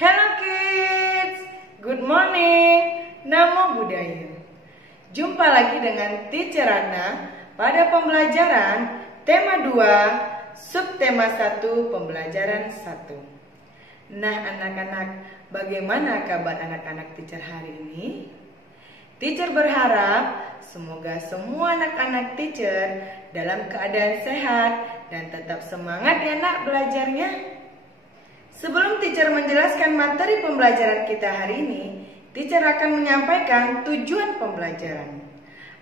Hello kids, good morning, Namo Buddhaya. Jumpa lagi dengan Teacher Anna pada pembelajaran tema 2, subtema 1, pembelajaran 1. Nah anak-anak, bagaimana kabar anak-anak teacher hari ini? Teacher berharap semoga semua anak-anak teacher dalam keadaan sehat dan tetap semangat ya nak belajarnya. Sebelum teacher menjelaskan materi pembelajaran kita hari ini, teacher akan menyampaikan tujuan pembelajaran.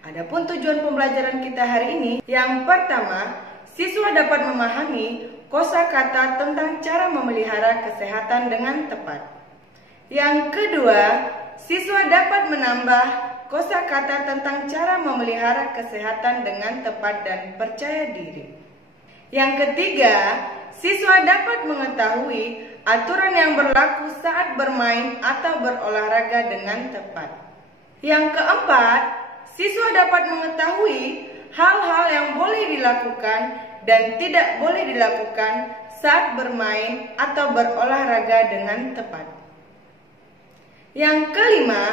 Adapun tujuan pembelajaran kita hari ini, yang pertama, siswa dapat memahami kosakata tentang cara memelihara kesehatan dengan tepat. Yang kedua, siswa dapat menambah kosakata tentang cara memelihara kesehatan dengan tepat dan percaya diri. Yang ketiga, siswa dapat mengetahui aturan yang berlaku saat bermain atau berolahraga dengan tepat. Yang keempat, siswa dapat mengetahui hal-hal yang boleh dilakukan dan tidak boleh dilakukan saat bermain atau berolahraga dengan tepat. Yang kelima,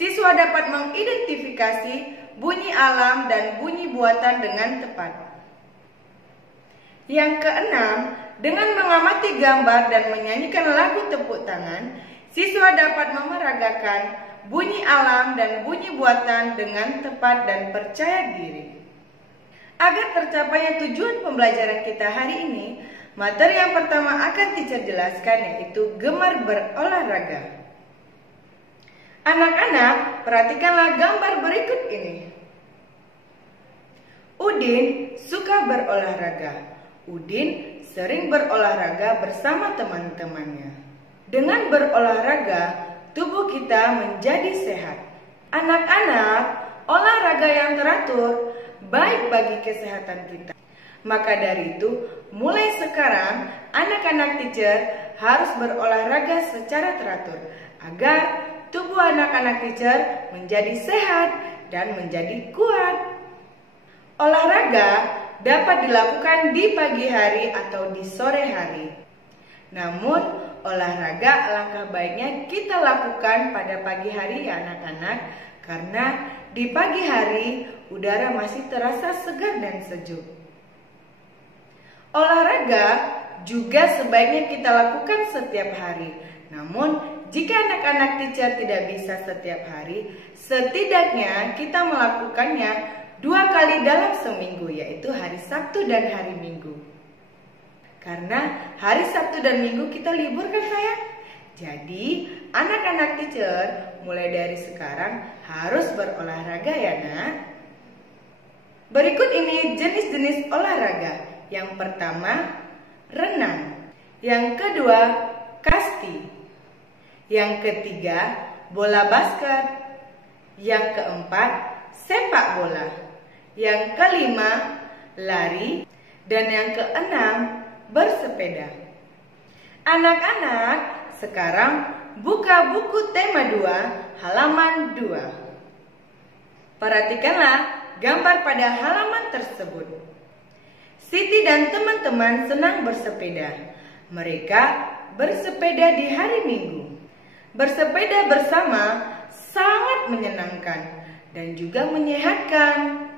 siswa dapat mengidentifikasi bunyi alam dan bunyi buatan dengan tepat. Yang keenam, dengan mengamati gambar dan menyanyikan lagu tepuk tangan, siswa dapat memeragakan bunyi alam dan bunyi buatan dengan tepat dan percaya diri. Agar tercapainya tujuan pembelajaran kita hari ini, materi yang pertama akan teacher jelaskan yaitu gemar berolahraga. Anak-anak, perhatikanlah gambar berikut ini. Udin suka berolahraga. Udin sering berolahraga bersama teman-temannya. Dengan berolahraga, tubuh kita menjadi sehat. Anak-anak, olahraga yang teratur baik bagi kesehatan kita. Maka dari itu, mulai sekarang anak-anak teacher harus berolahraga secara teratur agar tubuh anak-anak teacher menjadi sehat dan menjadi kuat. Olahraga dapat dilakukan di pagi hari atau di sore hari. Namun, olahraga alangkah baiknya kita lakukan pada pagi hari ya anak-anak, karena di pagi hari udara masih terasa segar dan sejuk. Olahraga juga sebaiknya kita lakukan setiap hari. Namun, jika anak-anak teacher tidak bisa setiap hari, setidaknya kita melakukannya 2 kali dalam seminggu, yaitu hari Sabtu dan hari Minggu. Karena hari Sabtu dan Minggu kita libur kan sayang? Jadi anak-anak teacher mulai dari sekarang harus berolahraga ya nak. Berikut ini jenis-jenis olahraga. Yang pertama, renang. Yang kedua, kasti. Yang ketiga, bola basket. Yang keempat, sepak bola. Yang kelima, lari. Dan yang keenam, bersepeda. Anak-anak, sekarang buka buku tema 2, halaman 2. Perhatikanlah gambar pada halaman tersebut. Siti dan teman-teman senang bersepeda. Mereka bersepeda di hari Minggu. Bersepeda bersama sangat menyenangkan dan juga menyehatkan.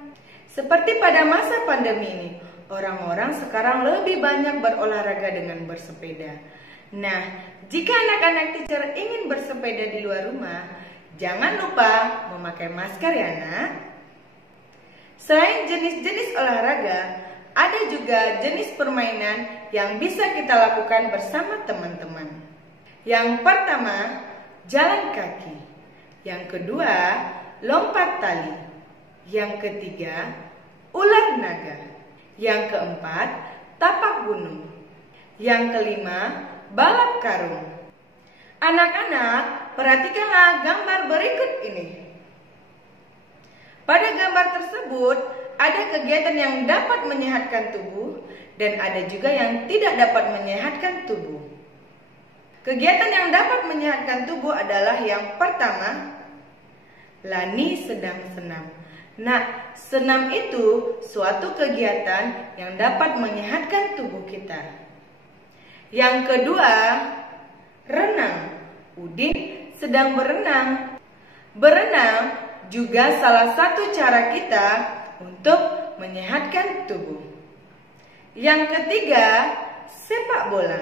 Seperti pada masa pandemi ini, orang-orang sekarang lebih banyak berolahraga dengan bersepeda. Nah, jika anak-anak teacher ingin bersepeda di luar rumah, jangan lupa memakai masker ya nak. Selain jenis-jenis olahraga, ada juga jenis permainan yang bisa kita lakukan bersama teman-teman. Yang pertama, jalan kaki. Yang kedua, lompat tali. Yang ketiga, ular naga. Yang keempat, tapak gunung. Yang kelima, balap karung. Anak-anak, perhatikanlah gambar berikut ini. Pada gambar tersebut, ada kegiatan yang dapat menyehatkan tubuh dan ada juga yang tidak dapat menyehatkan tubuh. Kegiatan yang dapat menyehatkan tubuh adalah yang pertama, Lani sedang senam. Nah, senam itu suatu kegiatan yang dapat menyehatkan tubuh kita. Yang kedua, renang. Udin sedang berenang. Berenang juga salah satu cara kita untuk menyehatkan tubuh. Yang ketiga, sepak bola.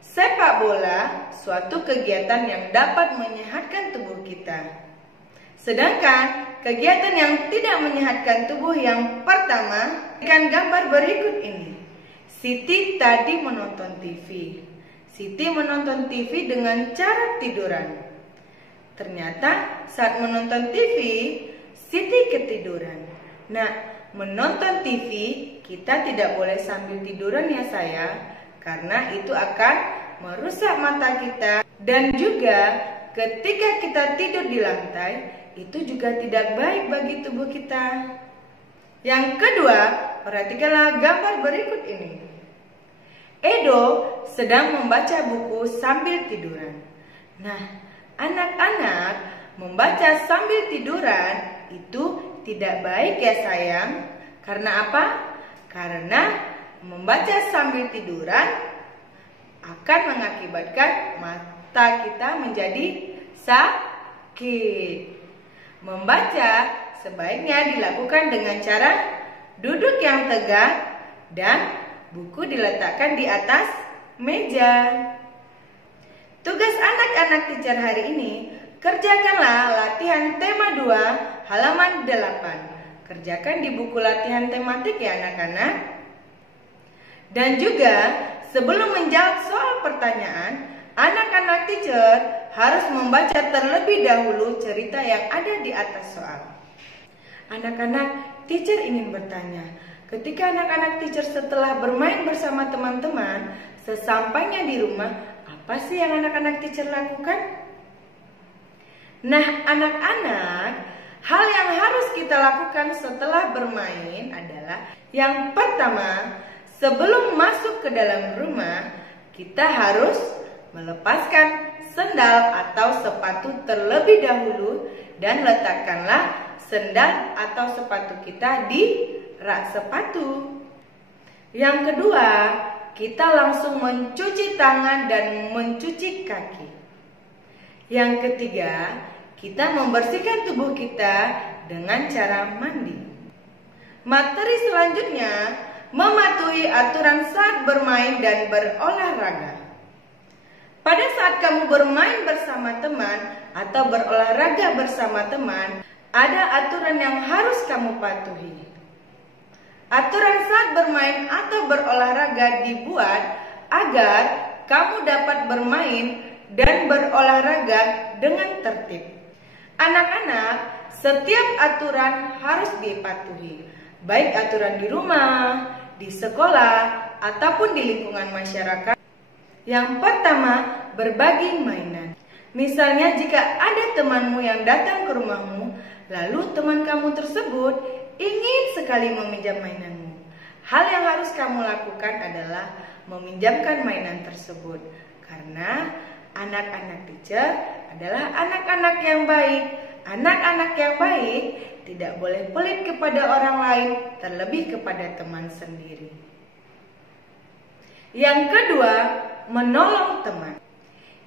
Sepak bola suatu kegiatan yang dapat menyehatkan tubuh kita. Sedangkan kegiatan yang tidak menyehatkan tubuh yang pertama, dengan gambar berikut ini. Siti tadi menonton TV. Siti menonton TV dengan cara tiduran. Ternyata saat menonton TV, Siti ketiduran. Nah, menonton TV kita tidak boleh sambil tiduran ya sayang, karena itu akan merusak mata kita. Dan juga ketika kita tidur di lantai, itu juga tidak baik bagi tubuh kita. Yang kedua, perhatikanlah gambar berikut ini. Edo sedang membaca buku sambil tiduran. Nah, anak-anak membaca sambil tiduran itu tidak baik ya sayang. Karena apa? Karena membaca sambil tiduran akan mengakibatkan mata kita menjadi sakit. Membaca sebaiknya dilakukan dengan cara duduk yang tegak dan buku diletakkan di atas meja. Tugas anak-anak teacher hari ini, kerjakanlah latihan tema 2 halaman 8. Kerjakan di buku latihan tematik ya anak-anak. Dan juga sebelum menjawab soal pertanyaan, anak-anak teacher harus membaca terlebih dahulu cerita yang ada di atas soal. Anak-anak teacher ingin bertanya, ketika anak-anak teacher setelah bermain bersama teman-teman, sesampainya di rumah, apa sih yang anak-anak teacher lakukan? Nah, anak-anak, hal yang harus kita lakukan setelah bermain adalah yang pertama, sebelum masuk ke dalam rumah, kita harus melepaskan sendal atau sepatu terlebih dahulu dan letakkanlah sendal atau sepatu kita di rak sepatu. Yang kedua, kita langsung mencuci tangan dan mencuci kaki. Yang ketiga, kita membersihkan tubuh kita dengan cara mandi. Materi selanjutnya, mematuhi aturan saat bermain dan berolahraga. Pada saat kamu bermain bersama teman atau berolahraga bersama teman, ada aturan yang harus kamu patuhi. Aturan saat bermain atau berolahraga dibuat agar kamu dapat bermain dan berolahraga dengan tertib. Anak-anak, setiap aturan harus dipatuhi, baik aturan di rumah, di sekolah, ataupun di lingkungan masyarakat. Yang pertama, berbagi mainan. Misalnya jika ada temanmu yang datang ke rumahmu, lalu teman kamu tersebut ingin sekali meminjam mainanmu. Hal yang harus kamu lakukan adalah meminjamkan mainan tersebut. Karena anak-anak teacher adalah anak-anak yang baik. Anak-anak yang baik tidak boleh pelit kepada orang lain, terlebih kepada teman sendiri. Yang kedua, menolong teman.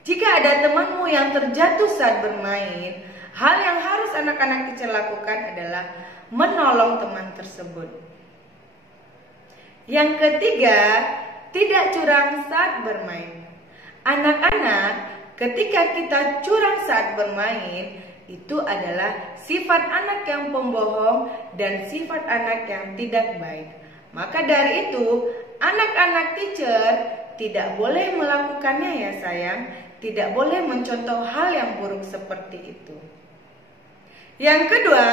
Jika ada temanmu yang terjatuh saat bermain, hal yang harus anak-anak teacher lakukan adalah menolong teman tersebut. Yang ketiga, tidak curang saat bermain. Anak-anak, ketika kita curang saat bermain, itu adalah sifat anak yang pembohong dan sifat anak yang tidak baik. Maka dari itu, anak-anak teacher tidak boleh melakukannya ya sayang. Tidak boleh mencontoh hal yang buruk seperti itu. Yang kedua,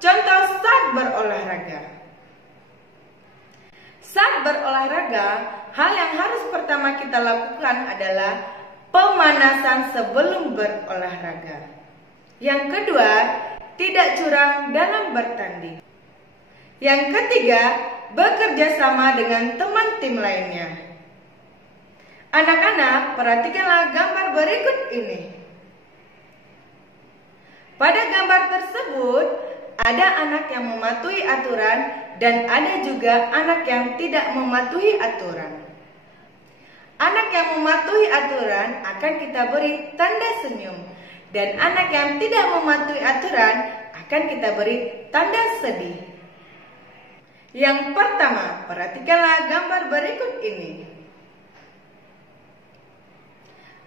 contoh saat berolahraga. Saat berolahraga, hal yang harus pertama kita lakukan adalah pemanasan sebelum berolahraga. Yang kedua, tidak curang dalam bertanding. Yang ketiga, bekerja sama dengan teman tim lainnya. Anak-anak, perhatikanlah gambar berikut ini. Pada gambar tersebut, ada anak yang mematuhi aturan dan ada juga anak yang tidak mematuhi aturan. Anak yang mematuhi aturan akan kita beri tanda senyum. Dan anak yang tidak mematuhi aturan akan kita beri tanda sedih. Yang pertama, perhatikanlah gambar berikut ini.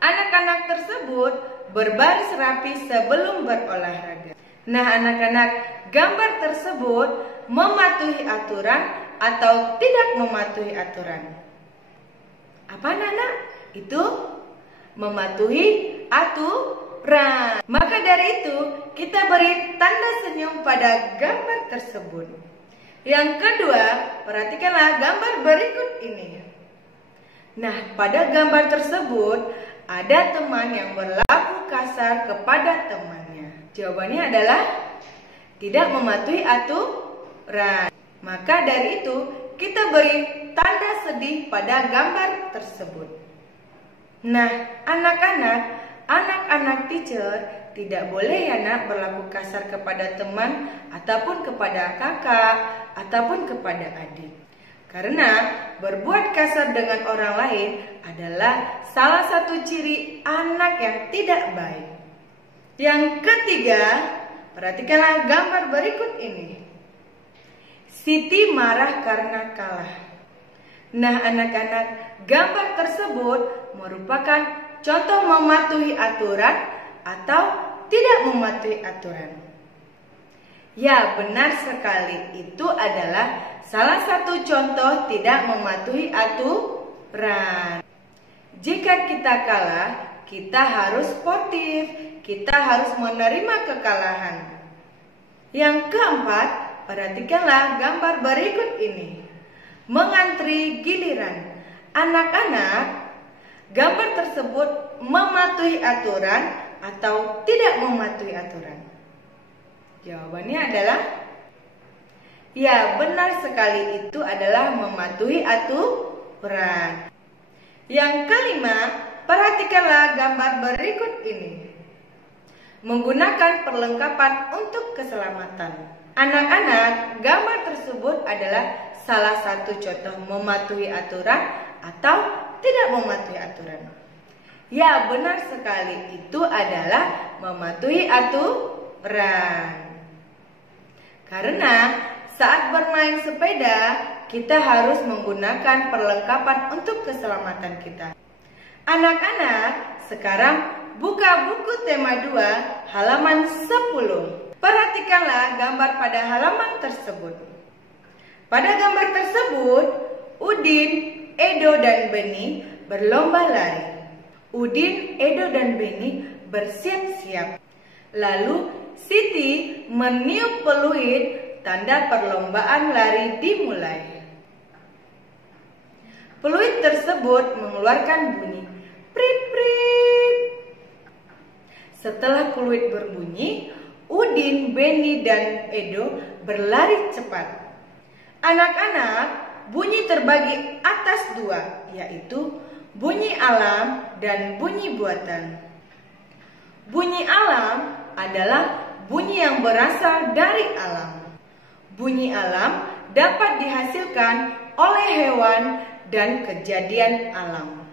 Anak-anak tersebut berbaris rapi sebelum berolahraga. Nah anak-anak, gambar tersebut mematuhi aturan atau tidak mematuhi aturan? Apa anak-anak? Itu mematuhi aturan. Maka dari itu kita beri tanda senyum pada gambar tersebut. Yang kedua, perhatikanlah gambar berikut ini. Nah, pada gambar tersebut ada teman yang berlaku kasar kepada temannya. Jawabannya adalah tidak mematuhi aturan. Maka dari itu kita beri tanda sedih pada gambar tersebut. Nah, anak-anak teacher tidak boleh ya nak berlaku kasar kepada teman ataupun kepada kakak ataupun kepada adik. Karena berbuat kasar dengan orang lain adalah salah satu ciri anak yang tidak baik. Yang ketiga, perhatikanlah gambar berikut ini. Siti marah karena kalah. Nah anak-anak, gambar tersebut merupakan contoh mematuhi aturan atau tidak mematuhi aturan. Ya, benar sekali. Itu adalah salah satu contoh tidak mematuhi aturan. Jika kita kalah, kita harus sportif. Kita harus menerima kekalahan. Yang keempat, perhatikanlah gambar berikut ini. Mengantri giliran. Anak-anak, gambar tersebut mematuhi aturan atau tidak mematuhi aturan? Jawabannya adalah ya, benar sekali, itu adalah mematuhi aturan. Yang kelima, perhatikanlah gambar berikut ini. Menggunakan perlengkapan untuk keselamatan. Anak-anak, gambar tersebut adalah salah satu contoh mematuhi aturan atau tidak mematuhi aturan. Ya, benar sekali, itu adalah mematuhi aturan. Karena saat bermain sepeda, kita harus menggunakan perlengkapan untuk keselamatan kita. Anak-anak, sekarang buka buku tema 2 halaman 10. Perhatikanlah gambar pada halaman tersebut. Pada gambar tersebut, Udin, Edo, dan Beni berlomba lari. Udin, Edo, dan Beni bersiap-siap. Lalu Siti meniup peluit, tanda perlombaan lari dimulai. Peluit tersebut mengeluarkan bunyi prit prit. Setelah peluit berbunyi, Udin, Beni, dan Edo berlari cepat. Anak-anak, bunyi terbagi atas 2, yaitu bunyi alam dan bunyi buatan. Bunyi alam adalah bunyi yang berasal dari alam. Bunyi alam dapat dihasilkan oleh hewan dan kejadian alam.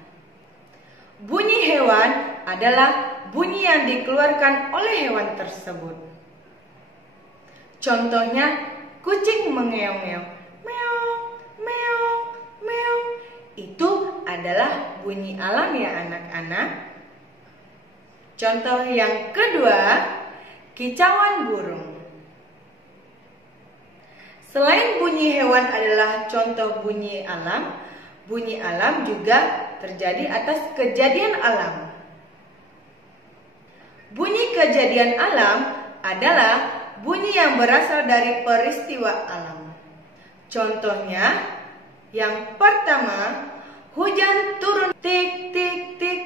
Bunyi hewan adalah bunyi yang dikeluarkan oleh hewan tersebut. Contohnya, kucing mengeong-ngeong, meong, meong, meong. Itu adalah bunyi alam ya anak-anak. Contoh yang kedua, kicauan burung. Selain bunyi hewan adalah contoh bunyi alam juga terjadi atas kejadian alam. Bunyi kejadian alam adalah bunyi yang berasal dari peristiwa alam. Contohnya, yang pertama, hujan turun tik tik tik.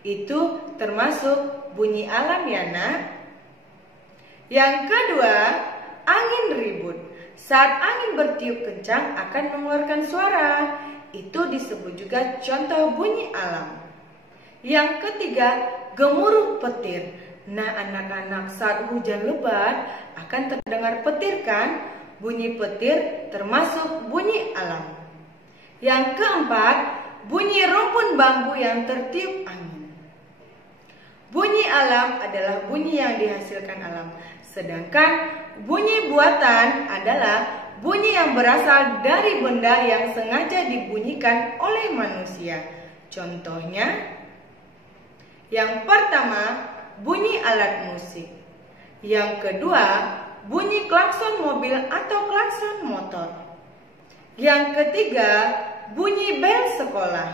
Itu termasuk bunyi alam ya nak. Yang kedua, angin ribut. Saat angin bertiup kencang akan mengeluarkan suara. Itu disebut juga contoh bunyi alam. Yang ketiga, gemuruh petir. Nah anak-anak, saat hujan lebat akan terdengar petir kan? Bunyi petir termasuk bunyi alam. Yang keempat, bunyi rumpun bambu yang tertiup angin. Bunyi alam adalah bunyi yang dihasilkan alam, sedangkan bunyi buatan adalah bunyi yang berasal dari benda yang sengaja dibunyikan oleh manusia. Contohnya, yang pertama, bunyi alat musik. Yang kedua, bunyi klakson mobil atau klakson motor. Yang ketiga, bunyi bel sekolah.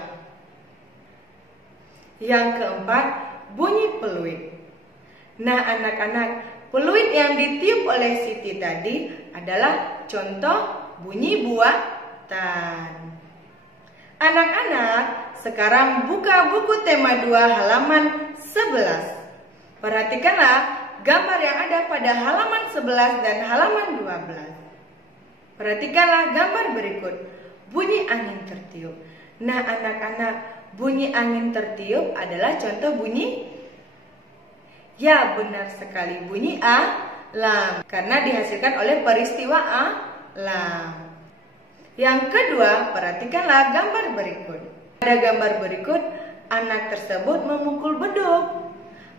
Yang keempat, bunyi peluit. Nah anak-anak, peluit yang ditiup oleh Siti tadi adalah contoh bunyi buatan. Anak-anak, sekarang buka buku tema 2 halaman 11. Perhatikanlah gambar yang ada pada halaman 11 dan halaman 12. Perhatikanlah gambar berikut. Bunyi angin tertiup. Nah anak-anak, bunyi angin tertiup adalah contoh bunyi. Ya, benar sekali, bunyi alam, karena dihasilkan oleh peristiwa alam. Yang kedua, perhatikanlah gambar berikut. Pada gambar berikut, anak tersebut memukul beduk.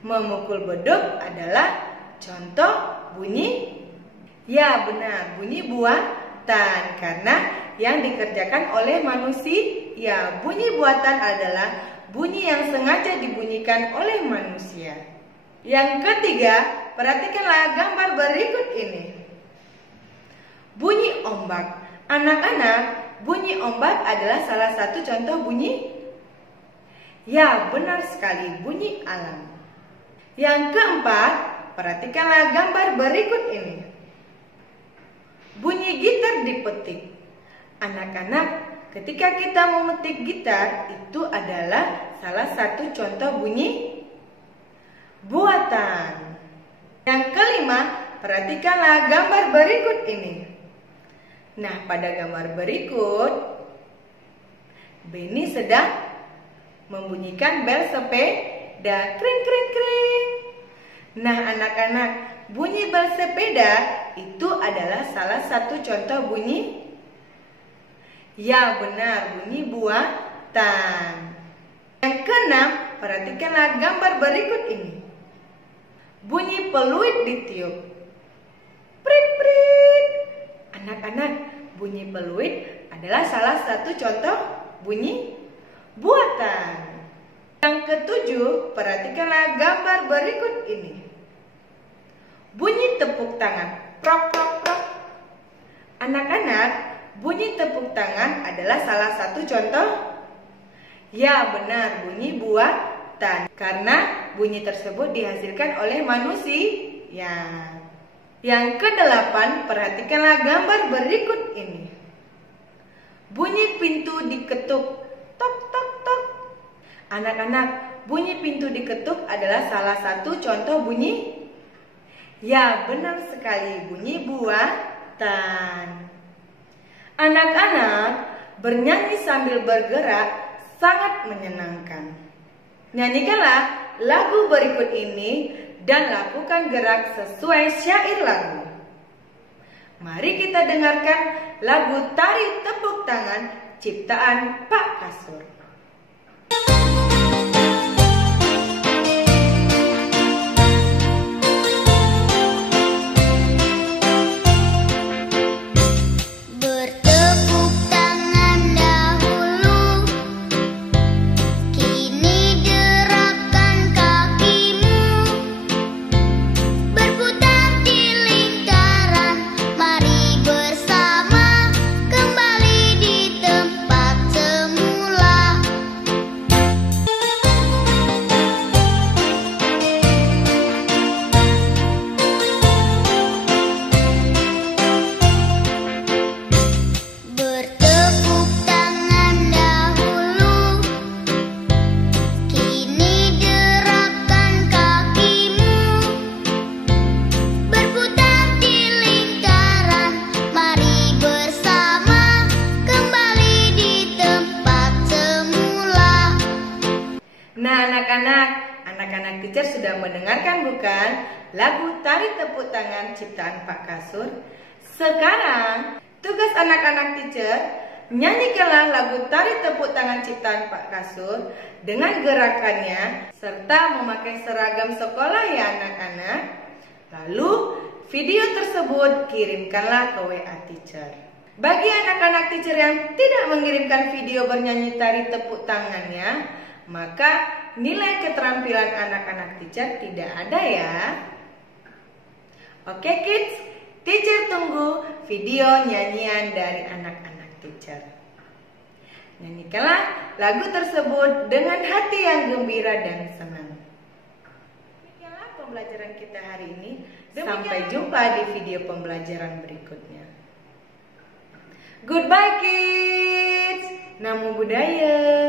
Memukul beduk adalah contoh bunyi. Ya, benar, bunyi buatan, karena yang dikerjakan oleh manusia. Ya, bunyi buatan adalah bunyi yang sengaja dibunyikan oleh manusia. Yang ketiga, perhatikanlah gambar berikut ini. Bunyi ombak. Anak-anak, bunyi ombak adalah salah satu contoh bunyi. Ya, benar sekali, bunyi alam. Yang keempat, perhatikanlah gambar berikut ini. Bunyi gitar dipetik. Anak-anak, ketika kita memetik gitar, itu adalah salah satu contoh bunyi buatan. Yang kelima, perhatikanlah gambar berikut ini. Nah, pada gambar berikut, Beni sedang membunyikan bel sepeda. Kring kring kring. Nah, anak-anak, bunyi bel sepeda itu adalah salah satu contoh bunyi. Ya, benar, bunyi buatan. Yang keenam, perhatikanlah gambar berikut ini. Bunyi peluit ditiup. Prit prit. Anak-anak, bunyi peluit adalah salah satu contoh bunyi buatan. Yang ketujuh, perhatikanlah gambar berikut ini. Bunyi tepuk tangan. Prok prok prok. Anak-anak, bunyi tepuk tangan adalah salah satu contoh. Ya, benar, bunyi buatan, karena bunyi tersebut dihasilkan oleh manusia. Yang kedelapan, perhatikanlah gambar berikut ini. Bunyi pintu diketuk. Tok tok tok. Anak-anak, bunyi pintu diketuk adalah salah satu contoh bunyi. Ya, benar sekali, bunyi buatan. Anak-anak, bernyanyi sambil bergerak sangat menyenangkan. Nyanyikanlah lagu berikut ini dan lakukan gerak sesuai syair lagu. Mari kita dengarkan lagu Tari Tepuk Tangan ciptaan Pak Kasur. Anak-anak teacher sudah mendengarkan bukan lagu Tari Tepuk Tangan ciptaan Pak Kasur? Sekarang tugas anak-anak teacher Nyanyikanlah lagu Tari Tepuk Tangan ciptaan Pak Kasur dengan gerakannya serta memakai seragam sekolah ya anak-anak. Lalu video tersebut kirimkanlah ke WA teacher. Bagi anak-anak teacher yang tidak mengirimkan video bernyanyi tari tepuk tangannya, maka nilai keterampilan anak-anak teacher tidak ada ya. Oke kids, teacher tunggu video nyanyian dari anak-anak teacher. Nyanyikanlah lagu tersebut dengan hati yang gembira dan senang. Demikianlah pembelajaran kita hari ini. Sampai jumpa di video pembelajaran berikutnya. Goodbye kids. Namo Buddhaya.